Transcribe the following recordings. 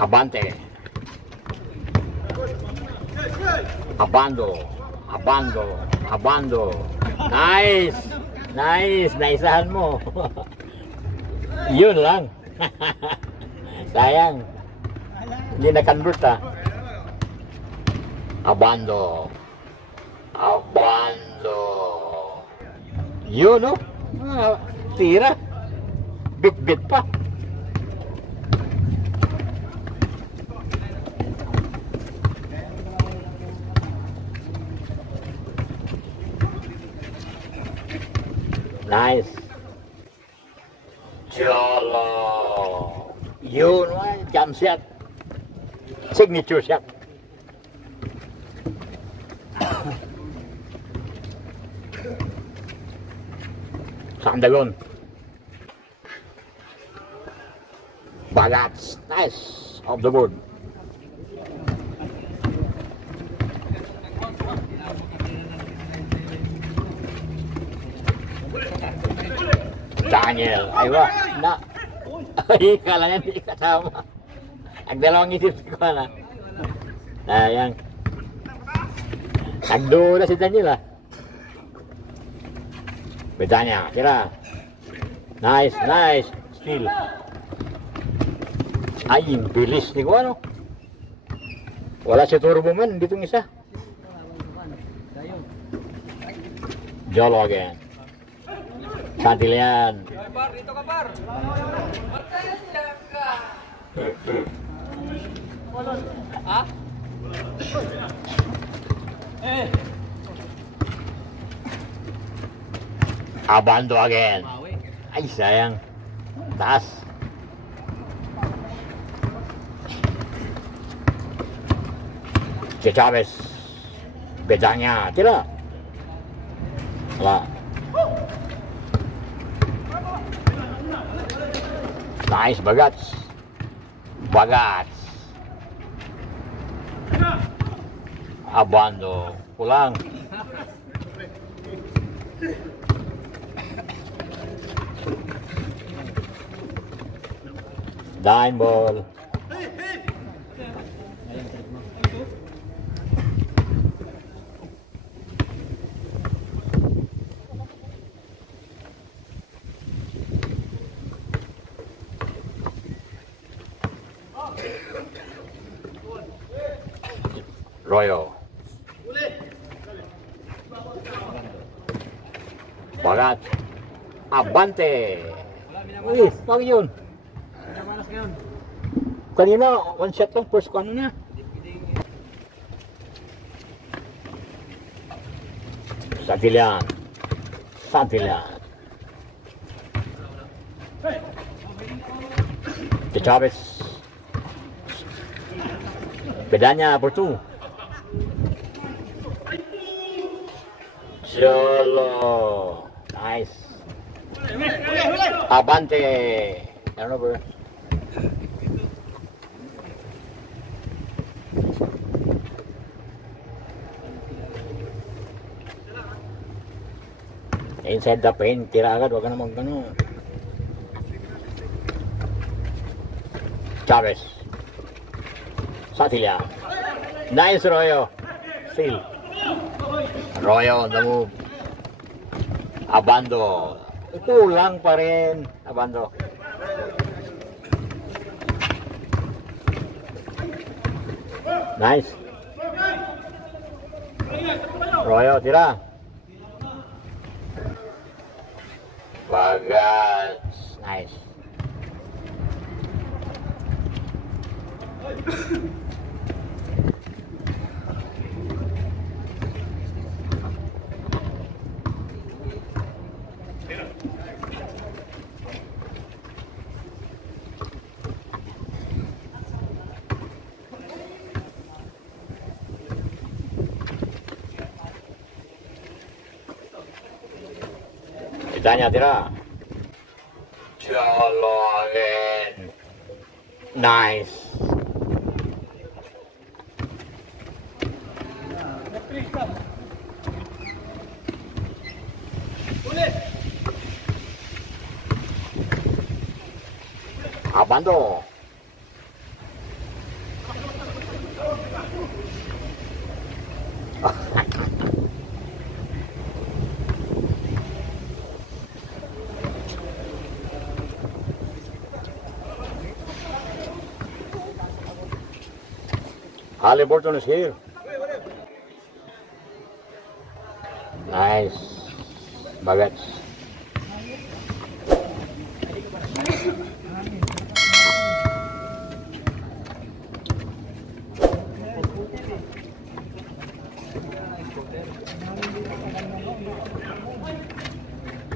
Abante. Abando. Abando. Abando. Nice. Nice. Naisahan mo. Yun lang. Sayang. Hindi na-convert ah. Abando. Abando. Yun no? Tira. Bit-bit pa. Nice. Jolo. Yun, jump shot. Signature shot. Sandagon. Bagats. Nice. Off the board. Daniel, aywa, na. Ay, kala niya hindi kasama. Ang dalawang isip ko na. Ayan. Nagdula si Daniel ah. Bedanya, kira. Nice, nice. Steal. Ay, bilis ni ko ano. Wala si turbo man, dito ng isa. Jolo again. Santilian. Par, dito ka par. Matanda ka. Ha? Abando again. Ay, sayang. Taas. Si Chavez. Bedanya. Tira. Wala. Nice, Bagats. Bagats. Abando. Pulang. Dime ball. Royo. Bagat. Abante. Uy, pag yun. Kanina, one shot lang, first ko ano na. Santilian. Santilian. Si Chavez. Bedanya per 2. Jolo. Nice. Abante. Ano ba? Inside the paint, tira agad, wag ka namang gano'n. Chavez. Santilian. Nice, Royo. Steal. Royo on the move. Abando. Kulang pa rin. Abando. Nice. Royo, tira. Bagats. Nice. Ditanya tira. Jolo again. Nice. Abando. Halliburton is here. Nice. Bagets.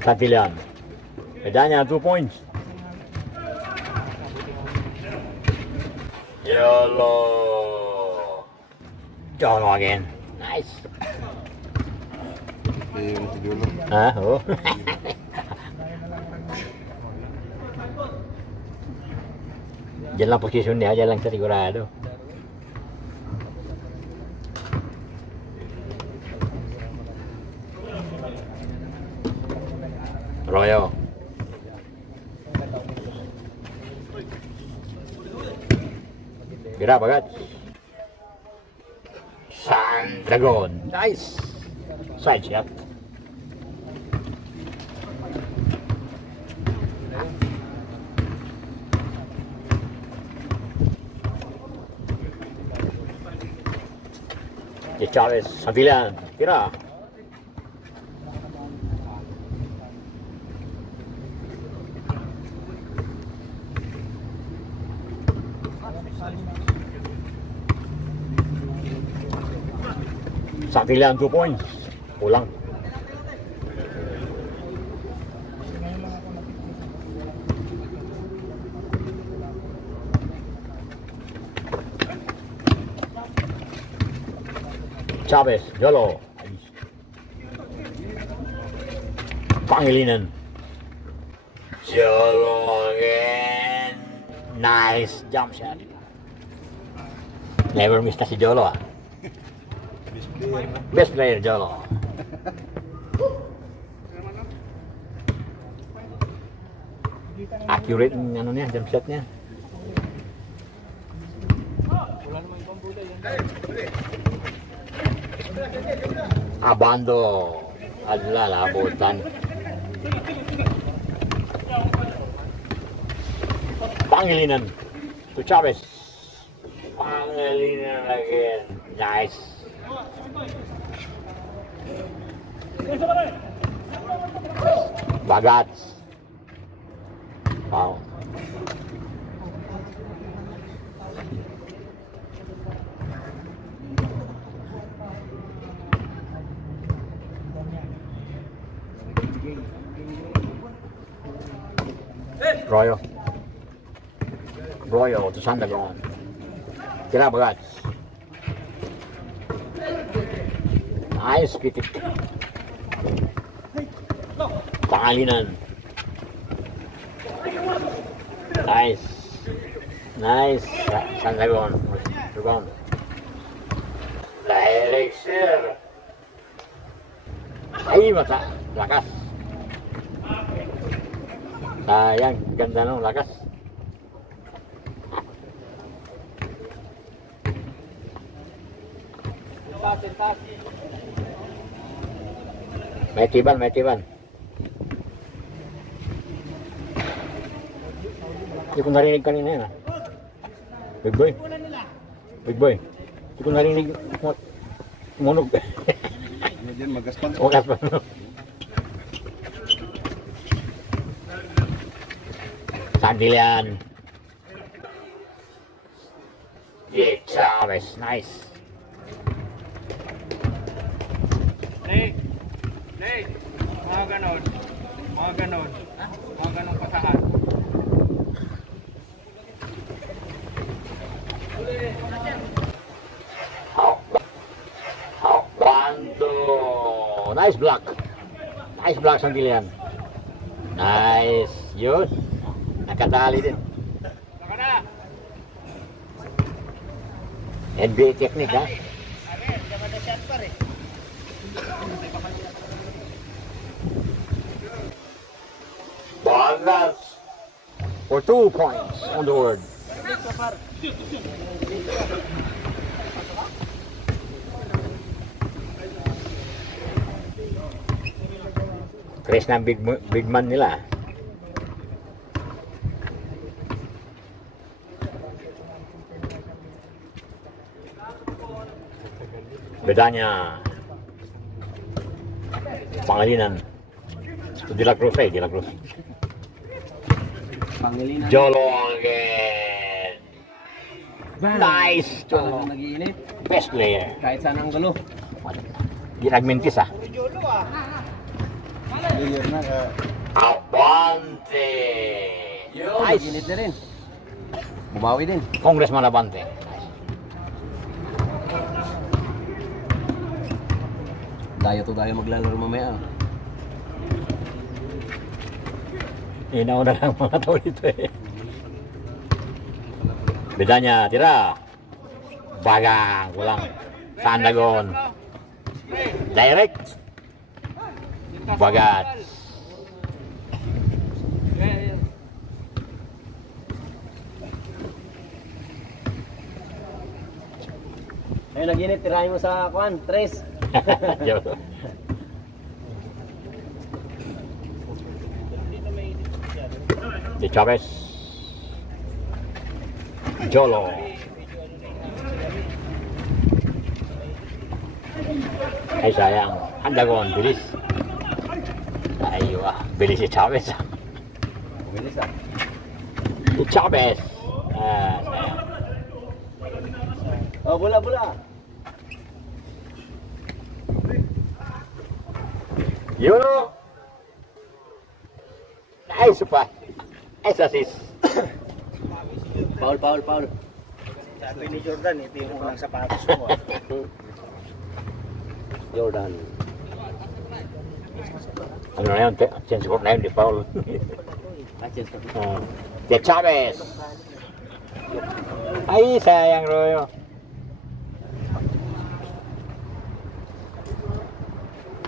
Santillan. Medanya 2 points. Yolo. Yolo again. Nice. Ah, oh. Diyan lang posisyon niya, diyan lang sa sigurado. Royo. Bira bagat. Sandragon. Nice. Side shot. De Chavez. Santillan. Bira. Santillan 2 points. Pulang. Chavez, Yolo. Pangilinan. Yolo again. Nice jump shot. Never miss na si Yolo ah. Best player Jolo. Accurate ng ano niya, jump shot niya. Abando. Adla labutan. Pangilinan to Chavez. Pangilinan again. Nice. Bagats. Wow. Royo to Sandragon. Tira Bagats. Nice pitik. Pangalinan. Nice. Nice. Sandragon. Rebound. La Elixir. Ay, mata. Lakas. Sayang. Ganda nung lakas. May tiban, may tiban. Hindi ko narinig kanina yun ah. Big boy. Big boy. Hindi ko narinig. Munog. Diyan magaspan. Magaspan. Santillan. Yeah, Chavez. Nice. Leg. Mga ganon. Mga ganon. Mga ganong pasahan. Bando. Nice block. Nice block Santillan. Nice. Yun. Nakatali din. Saka na. NBA technique ha. Bagats for 2 points on the board. Chris na big man nila. Bedanya. Pangilinan. Itu De La Cruz, De La Cruz. Pangilinan. Jolo again. Bang! Nice, Jolo. Talagang nag-iinit. Best player. Kahit saan ang gulo. Ginagmintis ah. Player na ka. Abante. Nice. Nag-iinit na rin. Bumawi din. Congressman Abante. Dayo to dayo maglalaro mamaya. Inauna lang mga tao dito eh. Bedanya, tira. Bagang, kulang. Sandagon. Direct. Bagat. Ayun, nag-init. Tirahin mo sa kuan. Tres. De Chavez. Jolo. Ay sayang. Andagon, bilis. Ayo bilis si Chavez. Bilis ah. De Chavez. Sayang. Oh, bola. Yun o. Nice pa. Nice assist. Paul. Sabi ni Jordan, ito yung unang sapatos ko. Jordan. Ano na yun? Change court na yun, di Paul. Matches ka. De Chavez. Ay, sayang Royo.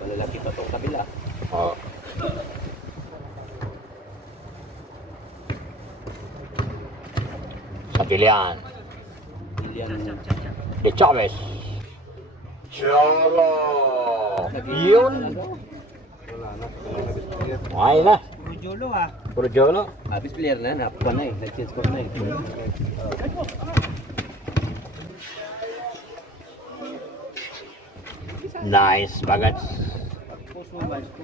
Malalaki pa itong kabila. Oh. Pilihan. De Chavez. Jolo. Yun. Ay na. Puro Jolo ah. Puro Jolo. Habis player na, napuan na eh. Nag-change court na eh. Nice, bagat.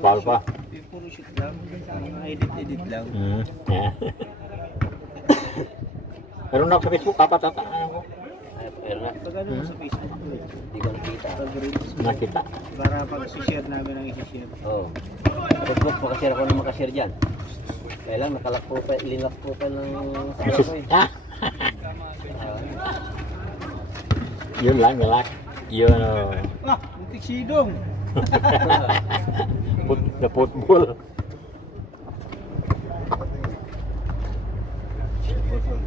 Foul pa. Puro shoot lang. Edit lang. Meron na ako sa Facebook, apat ata. Pero na, Pag ano mo sa Facebook, hindi ko nakita. Nakita. para pag share namin ang isi-share. Oo. Facebook, makashare ako ng makashare dyan. Kaya lang, nakalak profile, linlock profile ng sa ko eh. Ah! Yun lang, nilak. Yun. Ah, butik sidong. The football.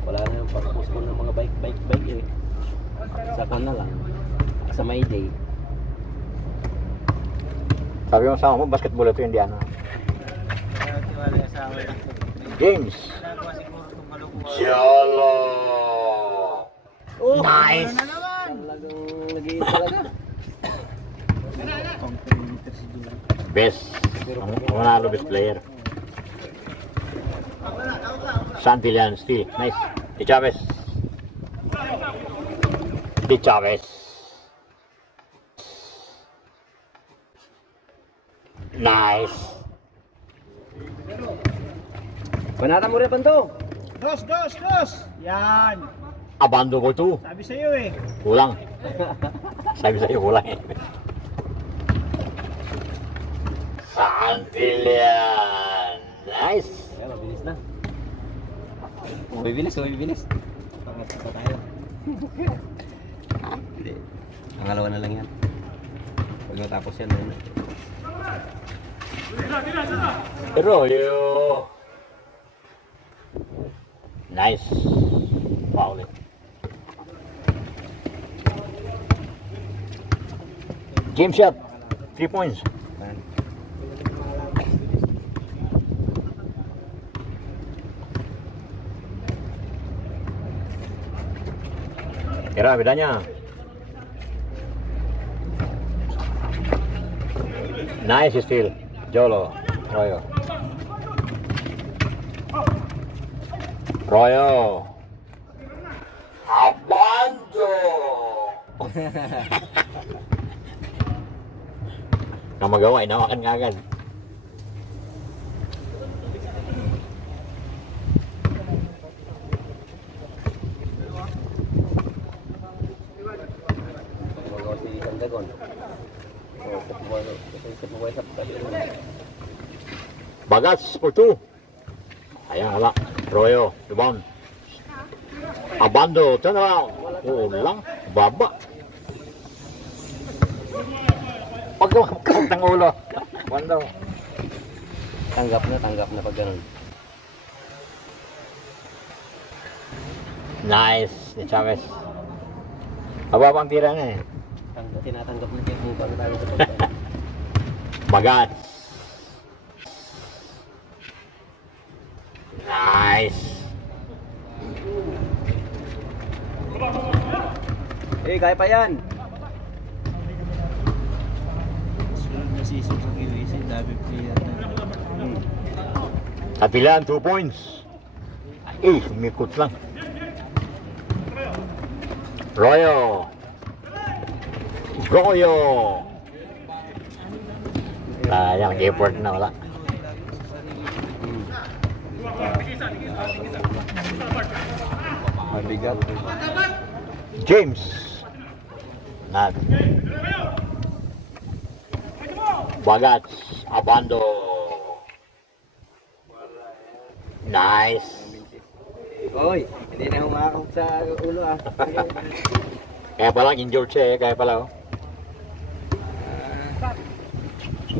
Wala na yung pag-post ko ng mga bike eh. Sa kan na lang. Sa May Day. Sabi mo sama mo, basketball ito, hindi ano. Kaya tiwala yung asawa lang. James. Nagawa siguro itong kalukuhan. Jolo. Oh, Nice. ano na naman? Talagang nag-iin talaga. Pang-perimeter si Jordan. Best. Ang manalo best player. Santillan still. Nice. De Chavez. De Chavez. Nice. Banata mo rin panto. Dos! Yan! Abando ko to. Sabi sa'yo eh. Kulang. Sabi sa'yo kulang eh. Santillan. Nice. Kaya mabilis na. Bibilis. Pangat pa tayo. Hindi. Pangalawa na lang yan. Pag natapos yan, ayun na. Royo. Nice. Foul. Game shot. 3 points. Kira bedanya. Nice steal. Jolo. Royo. Abando. Kang magawa, inawakan nga agad. Magawa si Sandagon. Sa buhay sa Bagats for 2. Ayan, wala. Royo, rebound. Abando, turn around. Ulang, baba. Pagkakapag ng ulo. Abando. tanggap na pag ganun. Nice, ni Chavez. Mababang tira na eh. Tinatanggap na yung mukha na tayo sa pagkain. Bagats. Nice. Eh, kaya pa yan. Sunod na season sa QAC, dami player na. Kapilan, 2 points. Eh, umikot lang. Royo. Goyo. Sayang, effort na wala. Mabigat. James. Not. Bagats. Abando. Nice. Oy, hindi na humakot sa ulo ah. Kaya pala, injured siya eh. Kaya pala oh.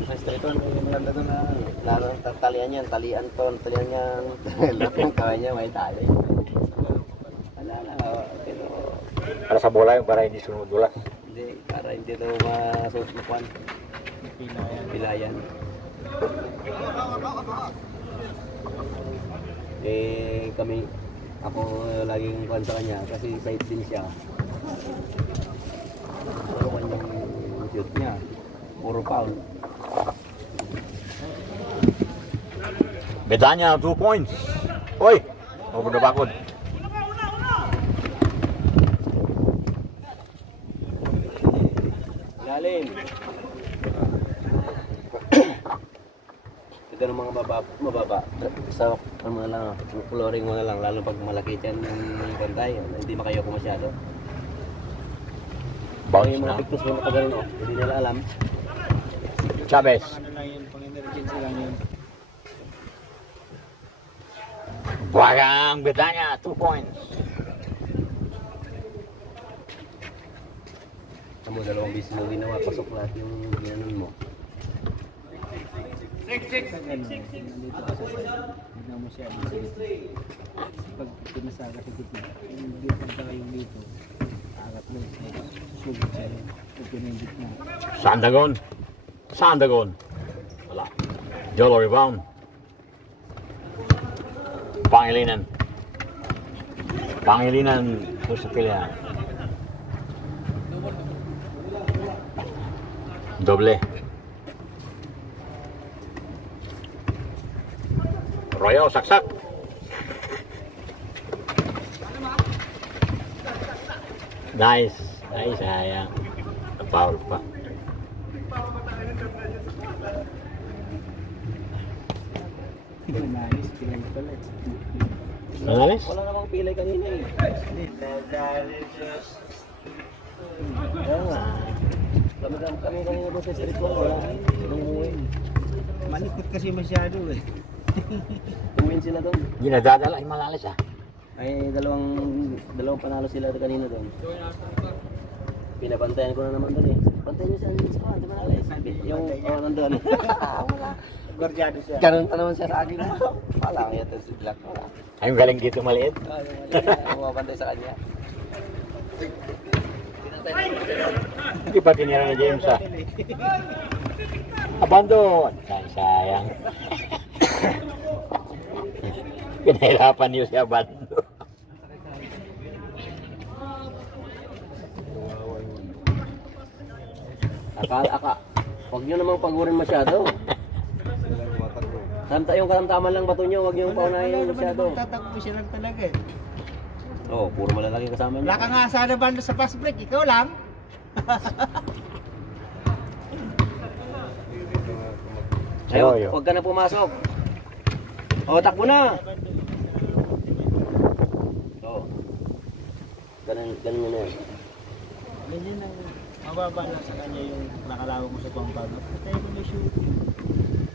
Maestro ito, may maganda doon na lalo ang talian yan, talian yan. Lahat ng kaway niya may tali. Wala lang, pero Para sa bola yung para hindi sunod bola. hindi, para hindi daw masusukuan. Pilayan. Eh kami, ako laging kuhan sa kanya kasi side din siya. Pero kanyang shoot niya, puro foul. Bedanya, 2 points. Oy! Over the backward. Lalim. Ito ng mga mababa. Sa ano na lang, flooring mo na lang, lalo pag malaki dyan yung bantay, hindi makayo ko masyado. Bounce Yung mga na. pictures mo nakagano, hindi nila alam. Chavez. Ano lang yun, pang emergency lang yun. Bagang Bedanya, 2 points. Kamu dalawang bis mo ginawa, pasok lahat yung ginanon mo. Nandito ka sa side. Tignan mo siya dito. Pag pinasagat sa gitna, yung dito ka yung dito. Agat mo yung side. Susugod sa'yo. Pag yun yung gitna. Sandagon. Wala. Jolo rebound. Pangilinan. Terus sa pilihan. Doble. Royo, saksak. Nice. Sayang. Foul pa. Nice, pilay pala eh. Nanalis? Wala namang pilay kanina eh. Kaya nga. Kami kanina doon sa street wall, wala. Nung umuwi. Malikot kasi masyado eh. Tumingin sila doon. Hindi nadadala yung malalis ah. Ay dalawang panalo sila kanina doon. Pinabantayan ko na naman doon eh. Bantayan niyo siya sa kwan, di manalis. Yung nandun. Wala. Guardiado siya. Ganun pa naman siya sa akin. Wala, kaya ito si Black. Wala. Ay, yung galing dito maliit. Bumabantay sa kanya. Hindi pa tinira na James ah. Abandon. Sayang. Pinahirapan niyo si Abando. Huwag nyo namang pagurin masyado. Yung kalamtaman lang bato nyo, huwag nyo paunahin masyado. Tatakbo siya lang talaga eh. Oo, puro malalaki kasama nyo. Wala ka nga sana banda sa fast break, ikaw lang. Yoyo. Huwag ka na pumasok. O, takbo na. O. Ganun yun eh. Ganyan ang mababa na sa kanya yung nakalawag mo sa Pampanga. Kaya ko na shooting.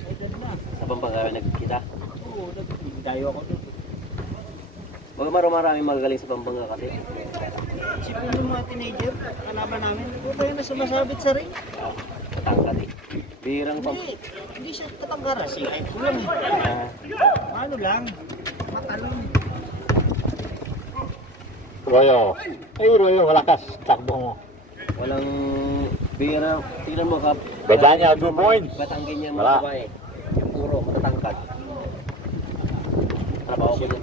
Ay, dad na. Sa Pampanga nagkita. Oo, nagdayo ako doon. Huwag maraming magagaling sa Pampanga kasi. Sipin yung mga teenager, kalaban namin, huwag kayo na sumasabit sa ring. Katangkat eh. Birang pang... Hindi siya katanggara, singay ko lang eh. Ano lang, matalong. Royo. Ay, Royo, malakas. Takbo mo. Walang bira. Tingnan mo kap. Ganda niya, 2 points. Batanggin niya Wala. mga babae. Yung puro, matatangkad. Trabaho ko yun.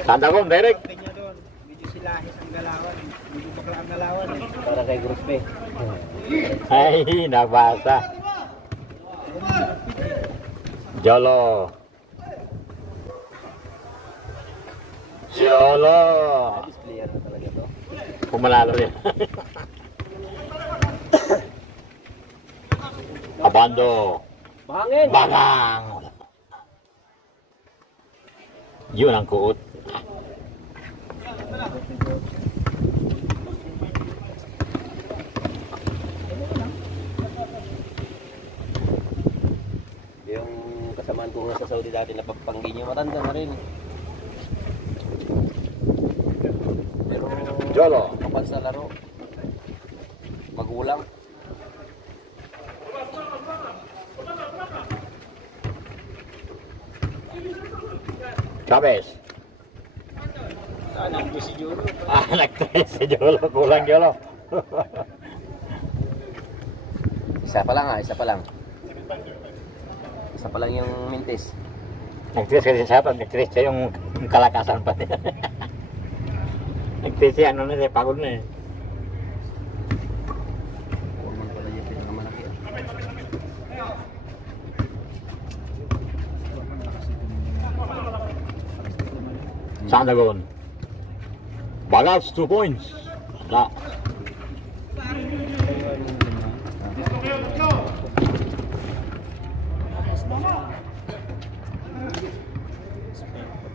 Sandagong, direct. Kanya doon, medyo silahis ang galawan, medyo bakla ang galawan eh. Para kay Grospe. Ay, nabasa. Jolo. Jolo. Displayer na talaga to. Pumalalo rin. Abando. Bahangin! Bangang. Yun ang kuot. Yung kasamaan ko nga sa Saudi dati na pagpanggi niya, matanda na rin. Pero Jolo. kapag sa laro, magulang. Chavez. Anak ko si Jolo. Nag-try si Jolo. Kulang Jolo. Isa pa lang isa pa lang. Isa pa lang yung mintis. Nag-try kasi siya pag nag-try siya yung kalakasan pati. Nag-try siya, ano na siya, pagod na eh. Huwag mo pala yung pinakamalaki. Sandagon. Bagats, 2 points. Na.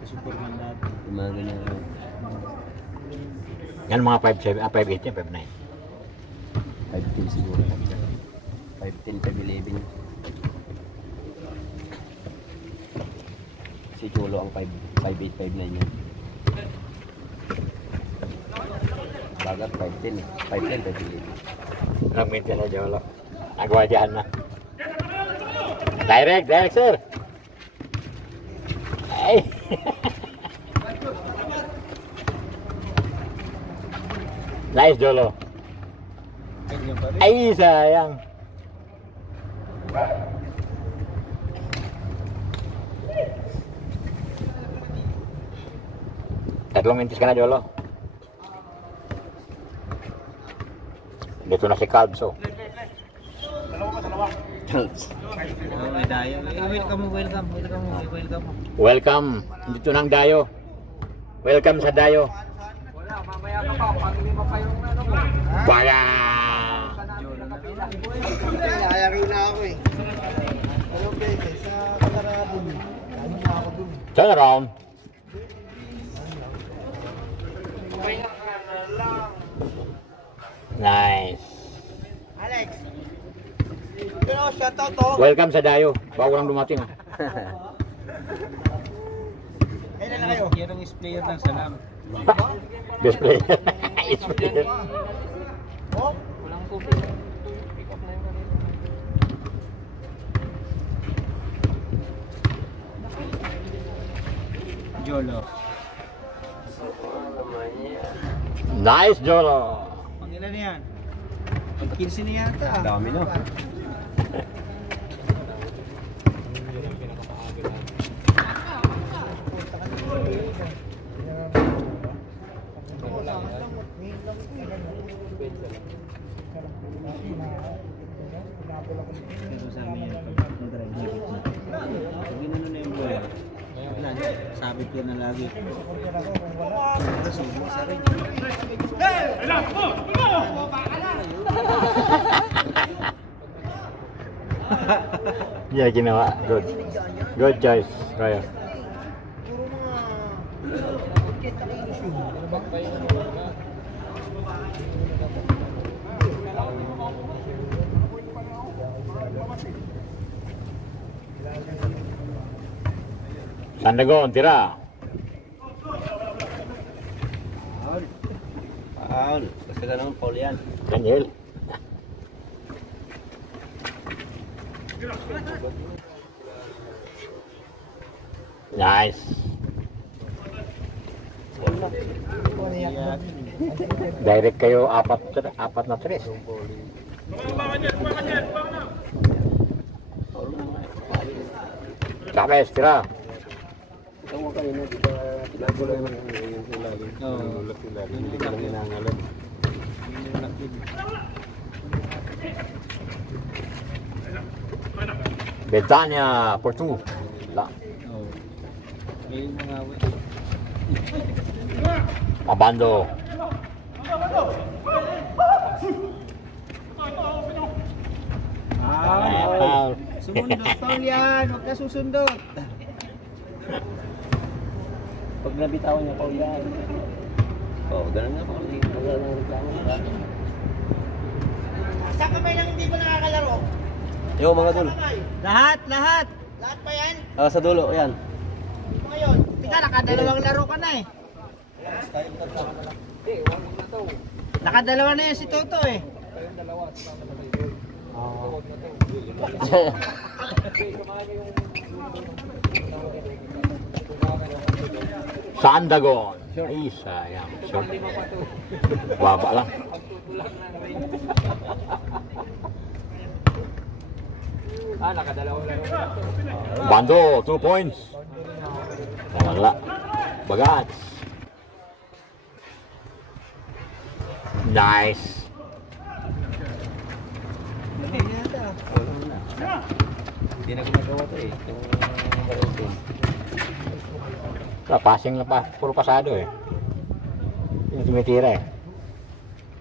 Superman dati. Yung mga ganyan. Yan mga 5'7", 5'8", 5'9". 5'10 siguro. 5'10, 5'11. Si Cholo ang 5'8, 5'9 yun. Bagat 5'10, 5'10, 5'11. Nag-maintain na Jolo. Nagwadyahan na. Direct sir. Ay. Nice Jolo. Ganyan pa rin. Ay, sayang. Tatlong mintis ka na, Jolo. Dito na si Calbs, oh. Oh, may dayo. Welcome. Welcome. Dito nang Dayo. Welcome sa Dayo. Wala, mamaya ka pa. Pag hindi pa yung ano mo. Baya! Ayari na ako eh. Ano pwede? Sa Katarabon. Ano na ako dun? Turn around. Nice. Alex! Pero shoutout to. Welcome sa Dayo. Bago lang dumating, ah. Kailan na kayo? Yan ang sprayer ng salam. Best player. Best player. Oh? Walang tubig. Pick up na yung kanina. Jolo. Nice, Jolo. Pang ilan na yan? Pag 15 na yata. Dami na. Pero sa amin yan, pag nag-drive na gitna. Pag ginano na yung bola, wala na, sabit yan na lagi. Pero sumo sa rin. Yeah, ginawa. Good. Good choice, Royo. Sandagon, tira. Paul. Kasi ka naman, Paul yan. Daniel. Nice. Direct kayo apat na tres. Chavez, tira. Ito mo kayo na, di ba? Tinago lang yung ilalim. Oo. Hindi ka lang hinangalan. Betania for two. La. Oo. Ngayon mga awit. Abando. Foul. Sumundot, Paul yan. Huwag ka susundot. Pag nabitawan niya, Paul yan. Oo, ganun nga, Paul. Wala nang reklamo. Saan kamay lang hindi ko nakakalaro? Yo, mga tol. Lahat. Lahat pa yan? Sa dulo, yan. Ngayon, tika, nakadalawang laro ka na eh. Nakadalawa na yan si Toto eh. Sandagon. Ay, sayang. Short. Baba lang. Bando, 2 points. Wala. Bagats. Nice. Hindi na gumagawa to eh. Yung Valentin. Passing lang pa. Puro pasado eh. Yung tumitira eh.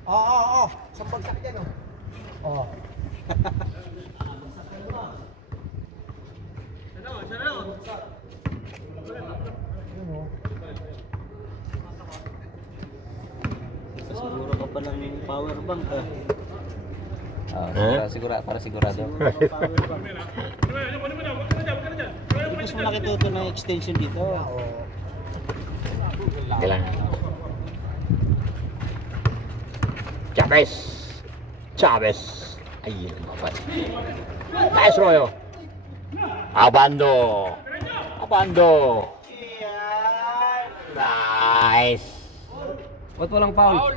Oo. Sa bagsak yan oh. Oo. Siguro ka pa ng power bank ah. Para sigurado. Tapos mo nakituto ng extension dito. Kailangan. Chavez. Chavez. Ay, mapat. Nice, Royo. Abando. Nice. Ba't walang foul?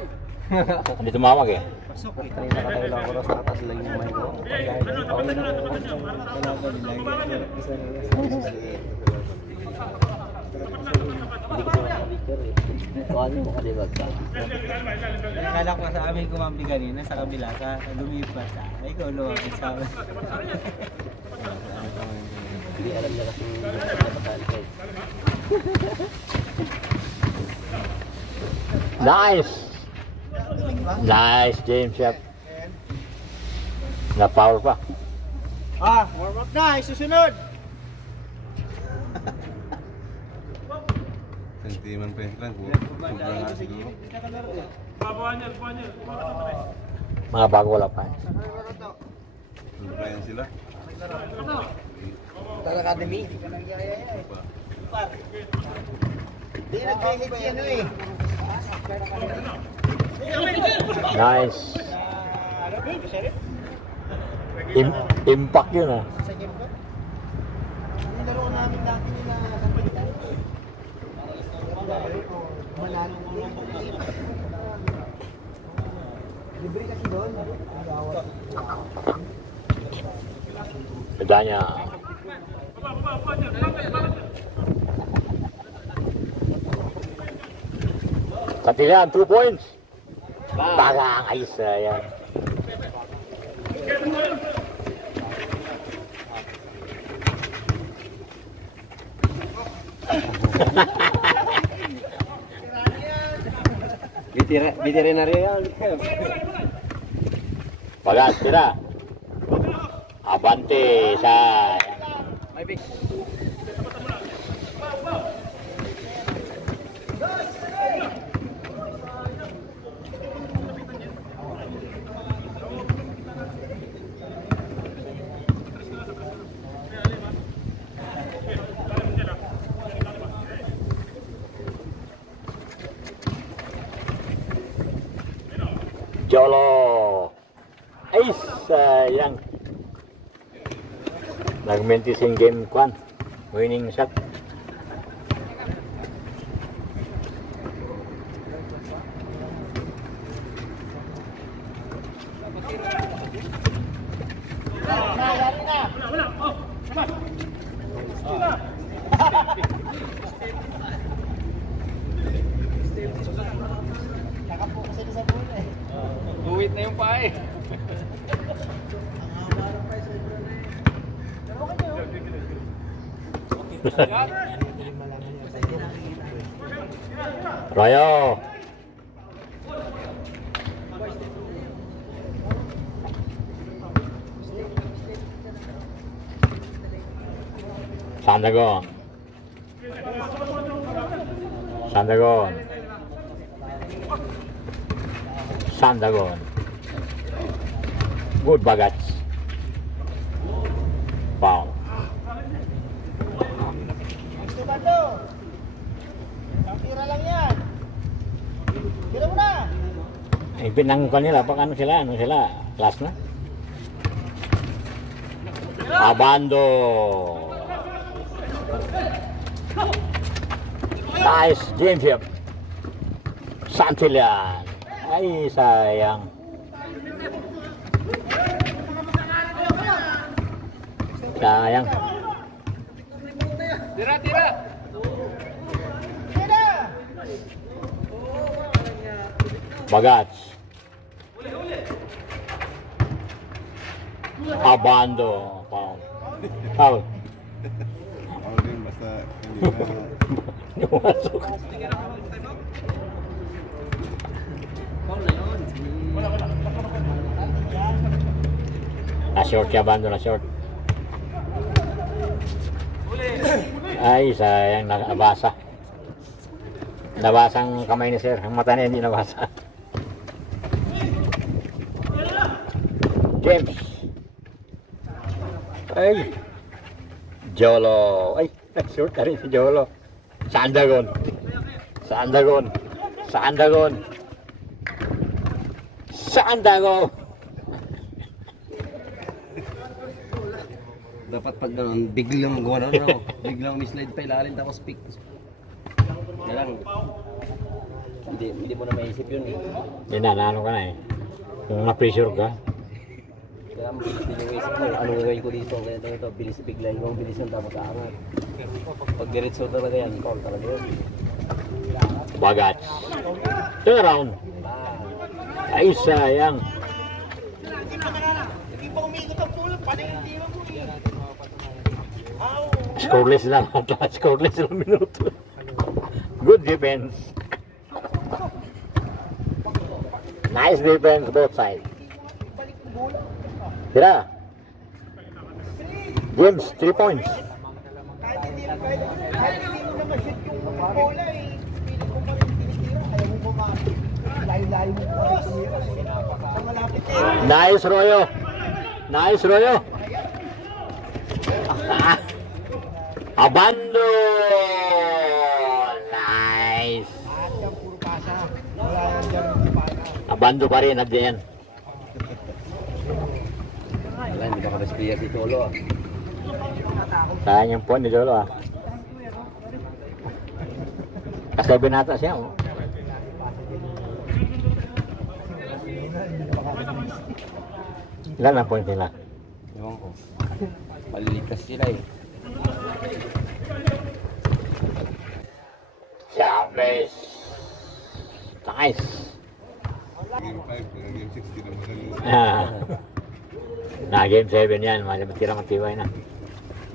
Hindi tumawag eh. Pasok eh. Kanina ka tayo lang oras, nakatas lang yung mic ko. Hindi ko sila picture eh. Tuwan mo ka diba ka? Akala ko sa amin kumambi kanina sa kabila ka lumipas ah. Ay ko lumapit sa amin. Hindi alam niya kasi napakalitan. Nice, James. Yep. Na-foul pa. Warm up na, susunod. Sentiman pa yung lang. Sobrang nga siguro. Mga bago wala pa. Ano ba yan sila? Academy. Di nag-hit yan eh. Nice. Impact yun ah. Sa game ko. Nilaro namin dati nila sa Pilipinas. Manalo ko lang. Libre kasi doon. Medanya. Katilian, 2 points. Bagang, ay sayang. Veterinaryo yan. Bagas, tira. Abante, sayang. Jolo. Ay, sayang. Nag-mentis yung game kwan. Winning shot. Tuwit na yung pae. Royo. Sandagon. Sandagon. Sandagon. Good Bagats. Foul. Gusto ba to? Ang tira lang yan. Tira mo na. Ay, pinang kanila, baka ano sila, last na. Abando. Nice game ship. Santillan. Ay, sayang. Sayang. Tira, tira. Tira. Bagats. Abando. Foul. Foul. Ako din, basta hindi na... Pumasok. Na-short siya, Abando, na-short. Ay, sayang, nabasa. Nabasa ang kamay ni sir. Ang mata niya hindi nabasa. James. Ay. Jolo. Ay, nag-short na rin si Jolo. Sandagon. Sandagon. Sandagon. Sandagon. Dapat pag ganun, biglang gawa na ako. Biglang mislide pa ilalim tapos pick. Kaya lang, hindi mo na maisip yun eh. Hindi na, naano ka na eh. Kung na-pressure ka. Kaya mabilis din yung isip mo. Ano gagawin ko dito? Ganito, bilis, bigla yung bilis yung tapos aangat. Pag diretso talaga yan, call talaga yun. Bagats. Turn around. Ay, sayang. Hindi pa umikot ang pulot. Paano yung tira mo eh? Scoreless lang. Scoreless lang minuto. Good defense. Nice defense both sides. Tira. James, 3 points. Kahit hindi mo na ma-shoot yung bola eh. Pilit mo pa rin tinitira. Kaya mo pa layo-layo mo pa rin tumira. Sa malapit eh. Nice, Royo. Nice, Royo. Abando. Nice. At yan, puro pasa. Wala yan dyan yung pasa. Abando pa rin at the end. Wala, hindi ka ka-resplaya si Cholo ah. Sayang yung point ni Jolo ah. Kasi binata siya oh. Ilan ang point nila? Ewan ko. Malilikas sila eh. Chavez. Nice. Game 5, pero game 6, di na magaling. Na game 7 yan. Tira matibay na.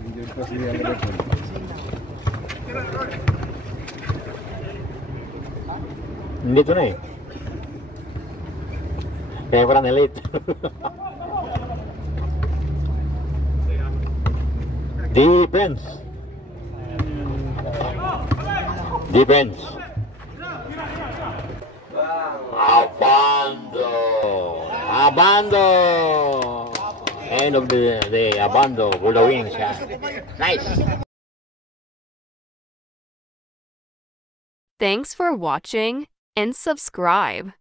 Injured pa si Alabas. Dito na eh. Kaya parang na-late. Defense. Defense. Abando. Abando. End of the Abando for the wing shot. Nice. Thanks for watching and subscribe.